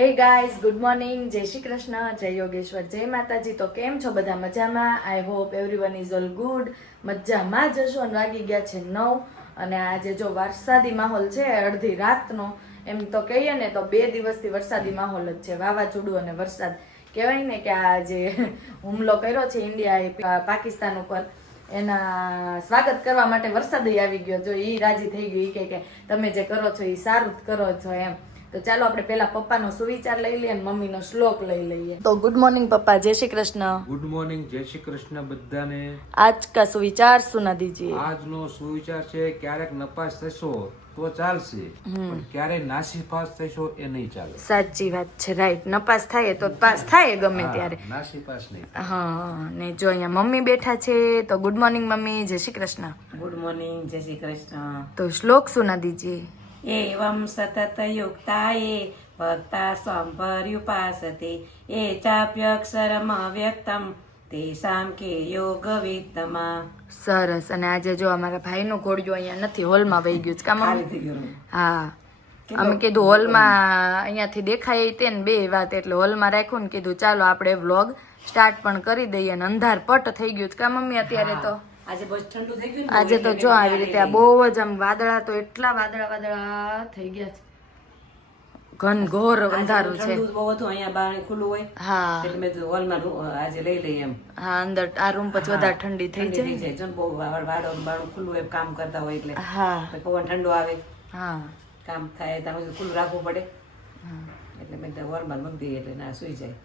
Hey guys, good morning, જય શ્રી કૃષ્ણ, જય યોગેશ્વર, જય માતાજી. તો કેમ છો બધા? મજામાં? I hope everyone is all good. મજામાં જ હશો. અને વાગી ગયા છે 9 અને આજે જો વરસાદી માહોલ છે અડધી રાતનો. એમ તો કહીએ ને તો 2 દિવસથી વરસાદી માહોલ જ છે, વાવાઝોડું અને વરસાદ. કહેવાય ને કે આ જે હુમલો કર્યો છે ઇન્ડિયાએ પાકિસ્તાન ઉપર, એના સ્વાગત કરવા માટે વરસાદ આવી ગયો. જો એ રાજી થઈ ગયું, એ કે તમે જે કરો છો એ સારું જ કરો છો એમ. તો ચાલો આપણે પેલા પપ્પાનો સુવિચાર લઈ લઈએ અને મમ્મીનો શ્લોક લઈ લઈએ. તો ગુડ મોર્નિંગ પપ્પા, જય શ્રી કૃષ્ણ. ગુડ મોર્નિંગ, જય શ્રી કૃષ્ણ બધાને. આજ કા સુવિચાર સુના દીજીએ. આજનો સુવિચાર છે, ક્યારેક નપાસ થશો તો ચાલશે, પણ ક્યારેય નાસીપાસ થશો એ નહીં ચાલે. સાચી વાત છે, રાઈટ. નપાસ થાય તો પાસ થાય ગમે ત્યારે, નાસીપાસ નહીં. હા. ને જો અહીંયા મમ્મી બેઠા છે, તો ગુડ મોર્નિંગ મમ્મી, જય શ્રી કૃષ્ણ. ગુડ મોર્નિંગ, જય શ્રી કૃષ્ણ. તો શ્લોક સુના દીજીએ. એવં સતત યુક્તાએ ભક્તા સ્વંપર્યુપાસતે એ ચાપ્યક્ષરમ અવ્યક્તમ તેષાં કે યોગ વિત્તમા. સરસ. અને આજે જો અમારા ભાઈનું ઘોડિયું અહીંયા નથી, હોલમાં વહી ગયું છે કા મમ્મી? હા, અમે કીધું હોલમાં અહીંયાથી દેખાય તે ને 2 વાત, એટલે હોલમાં રાખ્યું ને કીધું ચાલો આપણે વ્લોગ સ્ટાર્ટ પણ કરી દઈએ. અને અંધાર પટ થઈ ગયું છે કા મમ્મી અત્યારે? તો આજે બસ ઠંડુ થઈ ગયું. આજે તો જો આવી રીતે આ બહુ જ આમ વાદળા, તો એટલા વાદળા થઈ ગયા છે, ઘનઘોર અંધારું છે. બહુ હતું, અહીંયા બહાર ખુલ્લું હોય. હા એટલે મેં હોલમાં આજે લઈ લઈ એમ. હા, અંદર આ રૂમ પછી વધારે ઠંડી થઈ જાય. જો બહુ બાળું ખુલ્લું હોય, કામ કરતા હોય એટલે હા પવન ઠંડો આવે, હા કામ થાય ત્યાં સુધી ખુલ્લું રાખવું પડે. એટલે મેં હોલમાં મૂકી દઈએ એટલે ના સુઈ જાય.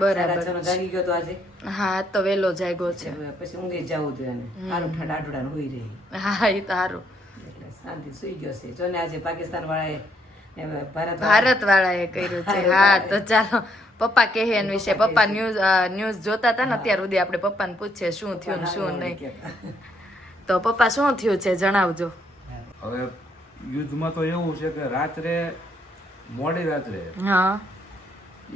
બરાબર. 6:30 જાગી ગયો તો આજે. હા, તો વેલો જાગ્યો છે. પછી ઊંઘી જવું હતું એને. સારું ઠંડા આઠુડા હુઈ રહી. હા, એ તો સારું. એટલે શાંતિ સુઈ ગયો છે. જો ને આજે પાકિસ્તાન વાળાએ ભારત વાળાએ કર્યું છે. હા, તો ચાલો પપ્પા કહે એના વિશે. પપ્પા ન્યૂઝ જોતા હતા ને અત્યાર સુધી, આપણે પપ્પાને પૂછીએ શું થયું ને શું નહીં. તો પપ્પા શું થયું છે જણાવજો. હવે યુદ્ધમાં તો એવું છે કે રાત્રે, મોડી રાત્રે હા,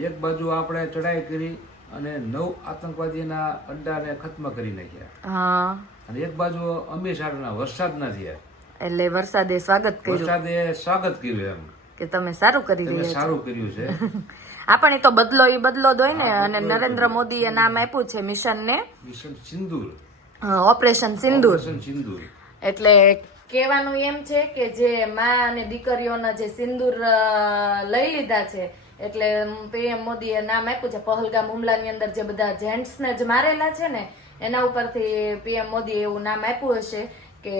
એક બાજુ આપણે ચડાઈ કરી અને 9 આતંકવાદીના અડ્ડાને ખત્મ કરી નાખ્યા, હા. અને એક બાજુ અમીસારના વરસાદના થયા. એટલે વરસાદે સ્વાગત કર્યું, વરસાદે સ્વાગત કર્યું એમ કે તમે સારું કરી તમે રહ્યા છો. સારું કર્યું છે. આપણે તો બદલો જ હોય ને. અને નરેન્દ્ર મોદીએ નામ આપ્યું છે મિશનને, મિશન સિંદૂર, ઓપરેશન સિંદૂર. ઓપરેશન સિંદૂર. એટલે કહેવાનું એમ છે કે જે માં અને દીકરીઓના જે સિંદૂર લઈ લીધા છે, એટલે પીએમ મોદીએ નામ આપ્યું છે. પહલગામ હુમલાની અંદર જે બધા જેન્ટ્સને જ મારેલા છે ને, એના ઉપરથી પીએમ મોદીએ એવું નામ આપ્યું હશે કે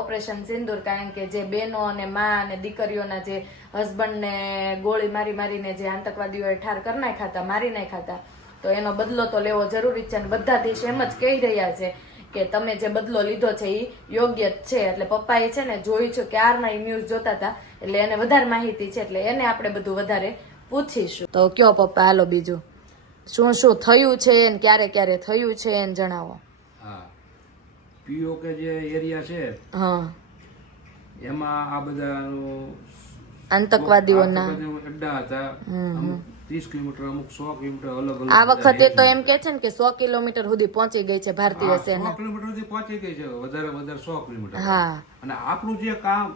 ઓપરેશન સિંદૂર. કારણ કે જે બહેનો અને માં અને દીકરીઓના જે હસબન્ડને ગોળી મારીને જે આતંકવાદીઓએ ઠાર કરી નાખ્યા હતા, મારી નાખ્યા હતા, તો એનો બદલો તો લેવો જરૂરી છે. અને બધા દેશ એમ જ કહી રહ્યા છે કે તમે જે બદલો લીધો છે એ યોગ્ય જ છે. એટલે પપ્પાએ છે ને જોઈ છે, ક્યારના એ ન્યૂઝ જોતા હતા, એટલે એને વધારે માહિતી છે, એટલે એને આપણે બધું વધારે પૂછીશું. તો કયો પપ્પા, હાલો બીજું શું શું થયું છે ને ક્યારે ક્યારે થયું છે એને જણાવો. હા, પીઓકે જે એરિયા છે, હા, એમાં આ બધાનું આતંકવાદીઓના અડ્ડા હતા. અમુક 30 કિલોમીટર, અમુક 100 કિલોમીટર, અલગ અલગ. આ વખતે તો એમ કે છે ને કે 100 કિલોમીટર સુધી પહોંચી ગઈ છે ભારતીય 100 સેના. કિલોમીટર સુધી પહોંચી ગઈ છે, વધારે 100 કિલોમીટર. હા. અને આપણું જે કામ,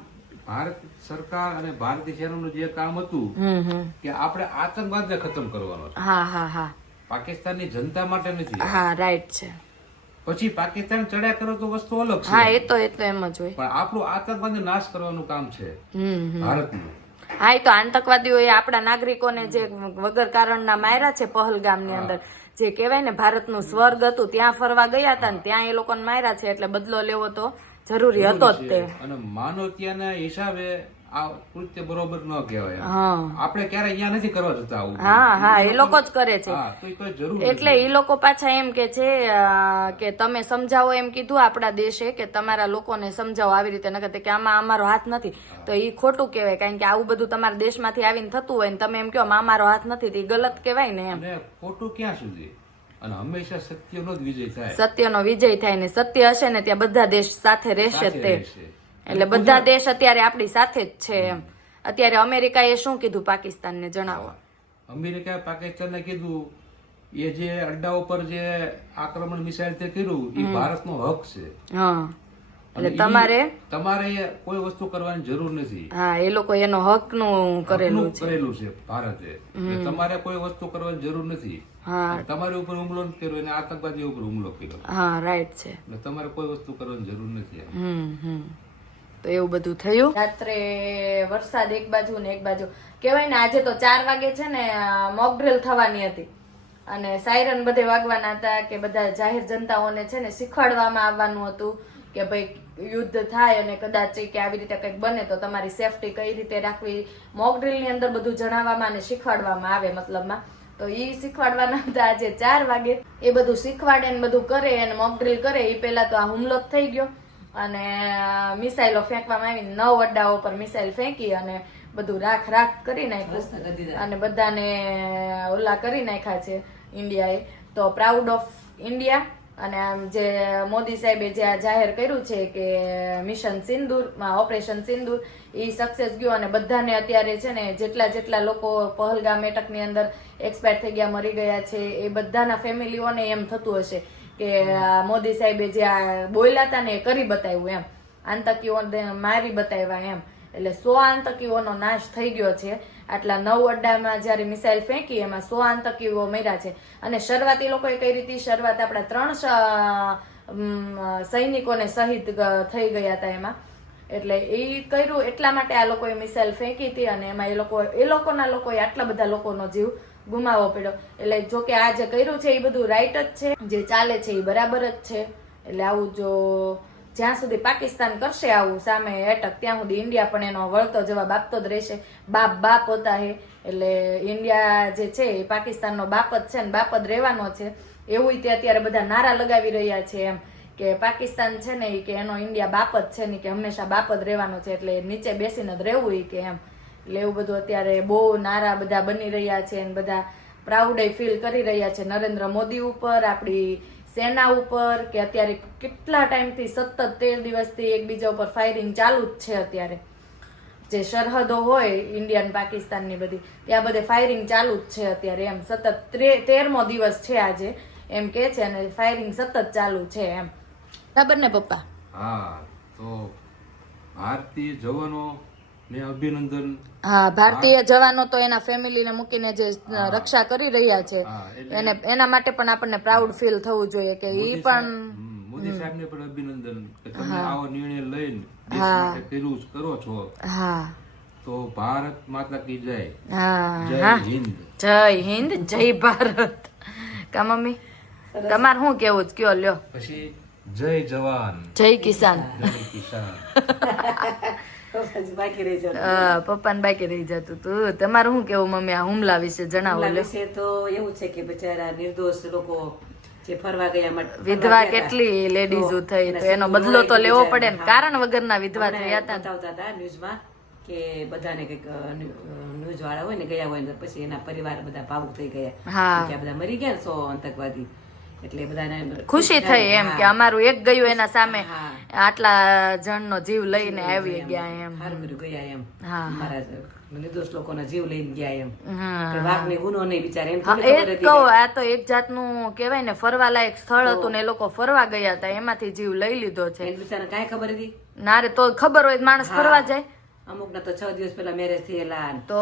ભારત સરકાર અને ભારતીય સેનાનું જે કામ હતું કે આપણે આતંકવાદને ખતમ કરવાનો છે. હા હા હા પાકિસ્તાનની જનતા માટે નથી. હા, રાઈટ છે. પછી પાકિસ્તાન ચડ્યા કરો તો વસ્તુ અલગ છે. હા, એ તો એમ જ હોય. પણ આપણું આતંકવાદને નાશ કરવાનું કામ છે ભારતનું. હા, એ તો આતંકવાદીઓએ આપણા નાગરિકોને જે વગર કારણના માર્યા છે પહલગામની અંદર, જે કહેવાય ને ભારતનું સ્વર્ગ હતું, ત્યાં ફરવા ગયા હતા ને ત્યાં એ લોકોને માર્યા છે, એટલે બદલો લેવો તો જરૂરી હતો જ તે. અને માનવતાના હિસાબે આ કૃત્ય બરોબર ન કહેવાય. હા, આપણે ક્યારે અહીંયા નથી કરવા જતા આવું. હા હા, એ લોકો જ કરે છે. હા, તો કોઈ જરૂર એટલે એ લોકો પાછા એમ કે છે કે તમે સમજાવો, એમ કીધું આપણા દેશે કે તમારા લોકોને સમજાવો આવી રીતે, ન કે આમાં અમારો હાથ નથી. તો એ ખોટું કહેવાય, કારણ કે આવું બધું તમારા દેશમાંથી આવીને થતું હોય ને તમે એમ કહો અમારો હાથ નથી, તો એ ગલત કહેવાય ને એમ. ખોટું ક્યાં સુધી? અને હંમેશા સત્યનો જ વિજય થાય. સત્યનો વિજય થાય ને સત્ય હશે ને ત્યાં બધા દેશ સાથે રહેશે તે. એટલે બધા દેશ અત્યારે આપણી સાથે જ છે એમ. અત્યારે અમેરિકાએ શું કીધું પાકિસ્તાનને જણાવો. અમેરિકાએ પાકિસ્તાનને કીધું એ જે અડ્ડા ઉપર જે આક્રમણ મિસાઇલ તે કર્યું એ ભારતનો હક છે. હા, એટલે તમારે કોઈ વસ્તુ કરવાની જરૂર નથી. હા, એ લોકો એનો હકનું કરેલું છે ભારતે. એટલે તમારે કોઈ વસ્તુ કરવાની જરૂર નથી. તમારી ઉપર હુમલો નથી કર્યો, એને આતંકવાદી ઉપર હુમલો કર્યો. હા, રાઈટ છે. એટલે તમારે કોઈ વસ્તુ કરવાની જરૂર નથી. તો એવું બધું થયું. રાત્રે વરસાદ એક બાજુ ને એક બાજુ કહેવાય ને, આજે તો 4 વાગે છે ને મોક ડ્રિલ થવાની હતી અને સાયરન બધે વાગવાના હતા કે બધા જાહેર જનતાઓને છે ને શીખવાડવામાં આવવાનું હતું કે ભાઈ યુદ્ધ થાય અને કદાચ કે આવી રીતે કંઈક બને તો તમારી સેફટી કઈ રીતે રાખવી. મોક ડ્રિલ ની અંદર બધું જણાવવામાં અને શીખવાડવામાં આવે મતલબમાં. તો ઈ શીખવાડવાના હતા આજે 4 વાગે. એ બધું શીખવાડે ને બધું કરે અને મોક ડ્રિલ કરે એ પહેલા તો આ હુમલો જ થઈ ગયો અને મિસાઇલો ફેંકવામાં આવી. 9 અડ્ડાઓ પર મિસાઇલ ફેંકી અને બધું રાખ કરી નાખ્યું અને બધાને ઓલા કરી નાખ્યા છે ઇન્ડિયાએ. તો પ્રાઉડ ઓફ ઇન્ડિયા. અને આમ જે મોદી સાહેબે જે આ જાહેર કર્યું છે કે મિશન સિંદૂર, ઓપરેશન સિંદૂર, એ સક્સેસ ગયું અને બધાને અત્યારે છે ને જેટલા લોકો પહલગામ એટકની અંદર એક્સપાયર થઈ ગયા, મરી ગયા છે, એ બધાના ફેમિલીઓને એમ થતું હશે કે મોદી સાહેબે જે આ બોલ્યા હતા ને એ કરી બતાવ્યું એમ, આતંકીઓને મારી બતાવ્યા એમ. એટલે 100 આતંકીઓનો નાશ થઈ ગયો છે. આટલા 9 અડ્ડામાં જયારે મિસાઇલ ફેંકી એમાં 100 આતંકીઓ મર્યા છે. અને શરૂઆતી લોકોએ કઈ રીતે શરૂઆત આપણા 3 સૈનિકોને શહીદ થઈ ગયા હતા એમાં. એટલે એ કર્યું એટલા માટે આ લોકોએ મિસાઇલ ફેંકી હતી અને એમાં એ લોકોએ આટલા બધા લોકોનો જીવ ગુમાવવો પડ્યો. એટલે જો કે આ જે કર્યું છે એ બધું રાઈટ જ છે, જે ચાલે છે એ બરાબર જ છે. એટલે આવું જો જ્યાં સુધી પાકિસ્તાન કરશે આવું સામે એટક, ત્યાં સુધી ઇન્ડિયા પણ એનો વળતો જવાબ આપતો જ રહેશે. બાપ હોતા હે. એટલે ઇન્ડિયા જે છે એ પાકિસ્તાનનો બાપ જ છે ને બાપ જ રહેવાનો છે. એવું તે અત્યારે બધા નારા લગાવી રહ્યા છે એમ કે પાકિસ્તાન છે ને કે એનો ઇન્ડિયા બાપ જ છે ને કે હંમેશા બાપ જ રહેવાનો છે, એટલે નીચે બેસીને જ રહેવું કે એમ. એટલે એવું બધું અત્યારે બહુ નારા બધા બની રહ્યા છે અને બધા પ્રાઉડ ફીલ કરી રહ્યા છે નરેન્દ્ર મોદી ઉપર, આપણી સેના ઉપર, કે અત્યારે કેટલા ટાઈમથી સતત 13 દિવસથી એકબીજા ઉપર ફાયરિંગ ચાલુ જ છે. અત્યારે જે સરહદો હોય ઇન્ડિયા અને પાકિસ્તાનની બધી, ત્યાં બધે ફાયરિંગ ચાલુ જ છે અત્યારે એમ. સતત 13મો દિવસ છે આજે એમ કે છે અને ફાયરિંગ સતત ચાલુ છે એમ. બરાબર ને પપ્પા? હા, તો ભારતીય જવાનો ને અભિનંદન. હા, ભારતીય જવાનો તો એના ફેમિલીને મૂકીને જે રક્ષા કરી રહ્યા છે એના માટે પણ આપણને પ્રાઉડ ફીલ થવું જોઈએ કે ઈ પણ મોદી સાહેબને પણ અભિનંદન કે તમે આવો નિર્ણય લઈને દેશ માટે કરો છો. હા, તો ભારત માતા કી જય. જય હિન્દ. જય હિન્દ, જય ભારત. કા મમ્મી તમાર શું કેવું છે? કયો લ્યો. પછી જય જવાન, જય કિસાન. જય કિસાન. પપ્પાને બાકી રહી જતું તું. તમારું શું કેવું મમ્મી આ હુમલા વિશે જણાવો. વિશે તો એવું છે કે બિચારા નિર્દોષ લોકો જે ફરવા ગયા, વિધવા કેટલી લેડીઝો થઈ તો એનો બદલો તો લેવો પડે ને. કારણ વગરના વિધવા થયા હતા. બતાવતા હતા ન્યૂઝમાં કે બધાને કઈક ન્યૂઝ વાળા હોય ને ગયા હોય ને પછી એના પરિવાર બધા ભાવુક થઈ ગયા કે બધા મરી ગયા 100 આતંકવાદી. એટલે બધાને ખુશી થઈ એમ કે અમારું એક ગયું એના સામે આટલા જણનો જીવ લઈને આવી ગયા એમ. સારું કર્યું ગયા એમ. અમારા નિર્દોષ લોકોના જીવ લઈને ગયા એમ. વાઘને ગુનો નહીં બિચારા એમ. એ કહું આ તો એક જાતનું કહેવાય ને ફરવા લાયક સ્થળ હતું ને એ લોકો ફરવા ગયા હતા એમાંથી જીવ લઈ લીધો છે. બિચારા કાંઈ ખબર હતી ના રે. તો ખબર હોય માણસ ફરવા જાય. અમુક ના તો 6 દિવસ પહેલા મેરેજ થયેલા તો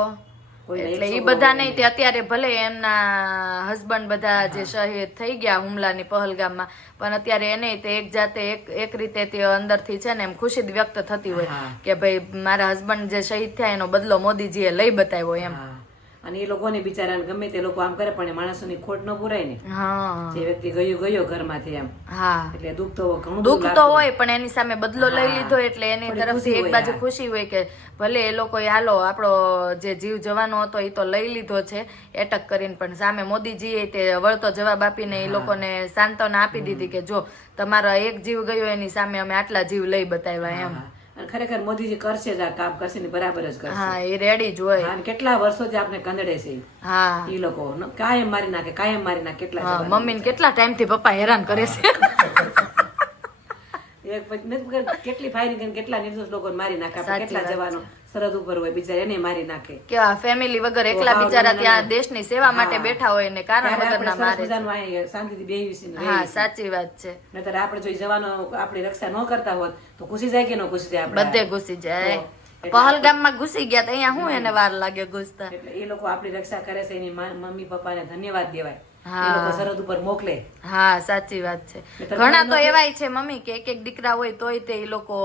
એટલે એ બધા નહીં તે અત્યારે ભલે એમના હસબન્ડ બધા જે શહીદ થઈ ગયા હુમલાની પહલગામમાં, પણ અત્યારે એને તે એક જાતે એક રીતે તે અંદરથી છે ને એમ ખુશી વ્યક્ત થતી હોય કે ભાઈ મારા હસબન્ડ જે શહીદ થયા એનો બદલો મોદીજીએ લઈ બતાવ્યો એમ. અને એ લોકોને બિચારાને ગમે તે લોકો આમ કરે પણ માણસોની ખોટ ન પુરાય ને. જે વ્યક્તિ ગયો ઘરમાંથી એમ. એટલે દુઃખ તો હોય પણ એની સામે બદલો લઈ લીધો એટલે એની તરફથી એક બાજુ ખુશી હોય કે ભલે એ લોકો હાલો આપણો જે જીવ જવાનો હતો એ તો લઈ લીધો છે એટક કરીને, પણ સામે મોદીજીએ તે વળતો જવાબ આપીને એ લોકોને સાંત્વના આપી દીધી કે જો તમારા એક જીવ ગયો એની સામે અમે આટલા જીવ લઈ બતાવ્યા એમ. ખરેખર મોદીજી કરશે જ આ કામ, કરશે ને બરાબર જ કરશે. હા, એ રેડી જ હોય. કેટલા વર્ષોથી આપણે કંદડે છે એ લોકો કાયમ મારી નાખે કેટલા મમ્મી ને કેટલા ટાઈમ થી પપ્પા હેરાન કરે છે. કેટલી ફાયરિંગ કરીને કેટલા નિર્દોષ લોકો મારી નાખ્યા, કેટલા જવાનો સરહદ ઉપર હોય બિચારા એને મારી નાખે. કેવા ફેમિલી વગર એકલા બિચારા ત્યાં દેશની સેવા માટે બેઠા હોય ને કારણ ત્યારે વગરના આપણે સરસ મારે. મજાનું અહીંયા શાંતિથી બેસીને રહીએ હા છીએ. સાચી વાત છે. નહીંતર આપણે જો જવાનો આપણી રક્ષા ન કરતા હોત તો ઘૂસી જાય કે ન ઘૂસી જાય આપણે? બધે ઘૂસી જાય. પહલગામમાં ઘૂસી ગયા તો અહીંયા શું એને વાર લાગે ઘૂસતા. એટલે એ લોકો આપણી રક્ષા કરે છે, એની મમ્મી પપ્પાને ધન્યવાદ દેવાય. એ લોકો સરહદ ઉપર મોકલે. હા સાચી વાત છે. ઘણા તો એવાય છે મમ્મી કે એક દીકરા હોય તોય તે એ લોકો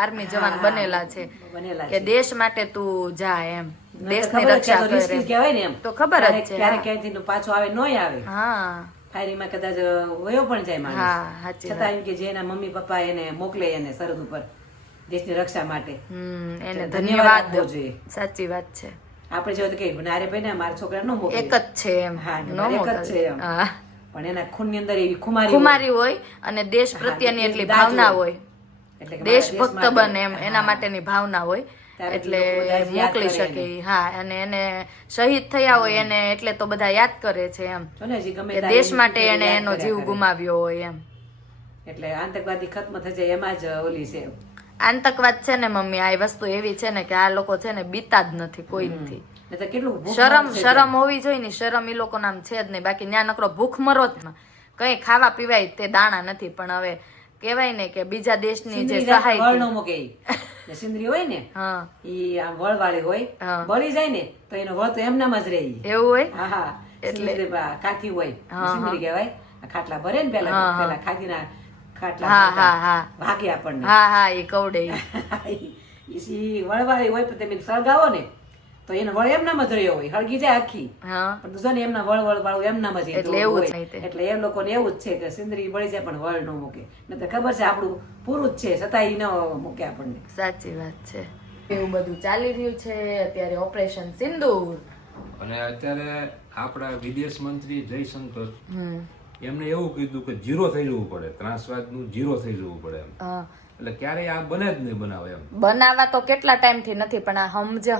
આર્મી જવાન બનેલા છે કે દેશ માટે તું જા એમ, દેશની રક્ષા કરે. કહેવાય ને એમ તો ખબર જ છે. ક્યારેક ક્યાંથી પાછો આવે નોય આવે. હા ફાયરિંગમાં કદાચ વયો પણ જાય માણસ. હા સાચી વાત. છતાં એમ કે જે એના મમ્મી પપ્પા એને મોકલે એને સરહદ ઉપર દેશની રક્ષા માટે, એને ધન્યવાદ ધન્યવાદ આપવો જોઈએ. સાચી વાત છે. આપણે જો તો કઈ અરે ભાઈ ને મારા છોકરા નો મોકલે, એક જ છે એમ. હા, નો એક જ મોકલે. છે એમ. હા. પણ એના ખૂનની અંદર એવી ખુમારી હોય. ખુમારી હોય અને દેશ પ્રત્યેની હા, એટલી દાજ ભાવના હોય. હોય, એટલે કે દેશભક્ત મારા દેશ બને એમ માટે. એના માટેની ભાવના હોય ત્યારે એટલે લોકો બધા યાદ મોકલી કરે શકે એને. ઈ. હા અને એને શહીદ થયા હોય એને એટલે તો બધા યાદ કરે છે એમ જો ને હજી ગમે કે ત્યારે દેશ એની માટે દીકરીને એને યાદ એનો કર્યા જીવ કરે. ગુમાવ્યો હોય એમ. એટલે આતંકવાદી ખત્મ થઈ જાય એમાં જ ઓલી છે. આતંકવાદ છે ને મમ્મી આ વસ્તુ એવી છે ને કે આ લોકો છે ને બીતા જ નથી કોઈથી. નહીં તો કેટલું ભૂખ શરમ મરશે શરમ હોવી જોઈએ ને, શરમ ઈ લોકો નામ છે જ નહીં. બાકી ન્યા નકરો ભૂખ મરો જ. કઈ ખાવા પીવાય તે દાણા નથી. પણ હવે કેવાય ને કે બીજા દેશની જે સિંદરી રાતે વળ સહાય ન મૂકે ઈ. ને સિંદરી હોય ને હા ઈ આમ વળ વાળી હોય, હા. બળી જાય ને તો એનો વળ તો એમનામ જ રહે ઈ. એવું હોય. હા હા સિંદરી કાઠી હોય સિંદરી કહેવાય. આ ખાટલા ભરે ને પેલા ખાધીના ખાટલા હા ભરતા. હા હા ભાગે આપણને હા હા એ કવડે ઈ. ઈ વળવાળી હોય પણ તમે સળગાવો ને તો એનો વળ એમનામ જ રહ્યો હોય, હળગી જાય આખી. હા પણ જો ને એમના વળ વાળું એમનામ જ એટલે એવું જ નહીં તે. એટલે એ લોકોને એવું જ છે કે સિંદરી બળી જાય પણ વળ ન મૂકે. ને તો ખબર છે આપણું પૂરું જ છે છતાં ઈ ન મૂકે આપણને. સાચી વાત છે. એવું બધું ચાલી રહ્યું છે અત્યારે ઓપરેશન સિંદૂર. અને અત્યારે આપણા વિદેશ મંત્રી જયશંકર એમને એવું કીધું કે 0 થઈ જવું પડે, ત્રાસવાદનું 0 થઈ જવું પડે એમ. એટલે ક્યારેય આ બને જ નહીં બનાવે એમ. બનાવવા તો કેટલા ટાઈમ થી નથી પણ આ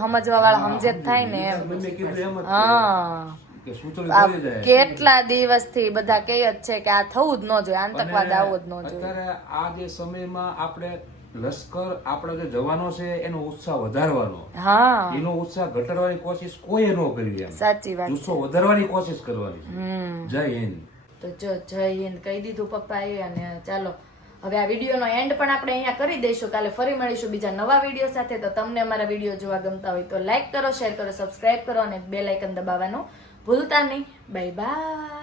સમજવા વાળા સમજે જ થાય ને એમ. મેં કીધું એમ જ હા કે સૂચન કરી જાય. કેટલા દિવસથી બધા કહે જ છે કે આ થવું જ ન જોઈએ, આતંકવાદ આવો જ ન જોઈએ. અત્યારે આ જે સમયમાં આપણે લશ્કર આપણા જે જવાનો છે એનો ઉત્સાહ વધારવાનો, હા એનો ઉત્સાહ ઘટાડવાની કોશિશ કોઈએ ન કરી એમ. સાચી વાત. જુસ્સો વધારવાની કોશિશ કરવાની છે. જય હિન્દ. તો જો જય હિન્દ કહી દીધું પપ્પાએ. અને ચાલો હવે આ વિડીયોનો એન્ડ પણ આપણે અહીંયા કરી દઈશું. કાલે ફરી મળીશું બીજા નવા વિડીયો સાથે. તો તમને અમારા વિડીયો જોવા ગમતા હોય તો લાઈક કરો, શેર કરો, સબસ્ક્રાઇબ કરો અને બેલ આઇકન દબાવવાનું ભૂલતા નહીં. Bye bye.